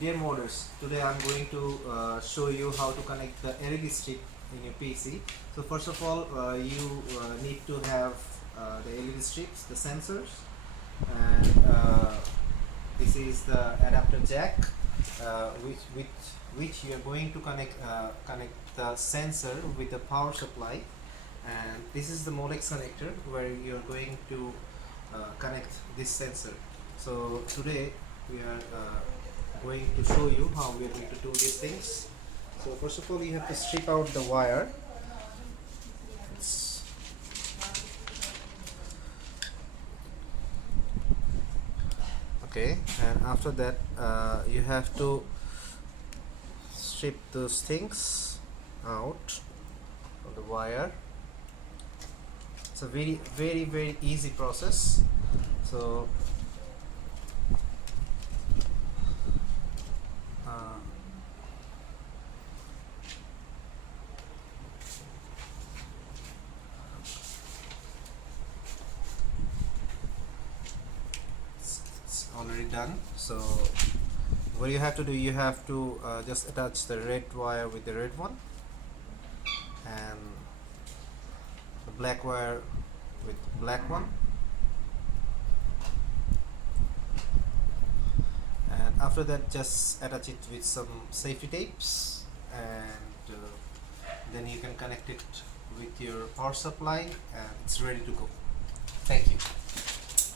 Dear models, today I'm going to show you how to connect the LED strip in your PC. So first of all, you need to have the LED strips, the sensors, and this is the adapter jack, which you are going to connect the sensor with the power supply, and this is the molex connector where you are going to connect this sensor. So today we are going to show you how we are going to do these things. So first of all, you have to strip out the wire. Okay, and after that you have to strip those things out of the wire. It's a very easy process. So it's already done. So what you have to do, you have to just attach the red wire with the red one, and the black wire with black one, and after that just attach it with some safety tapes, and then you can connect it with your power supply and it's ready to go. Thank you.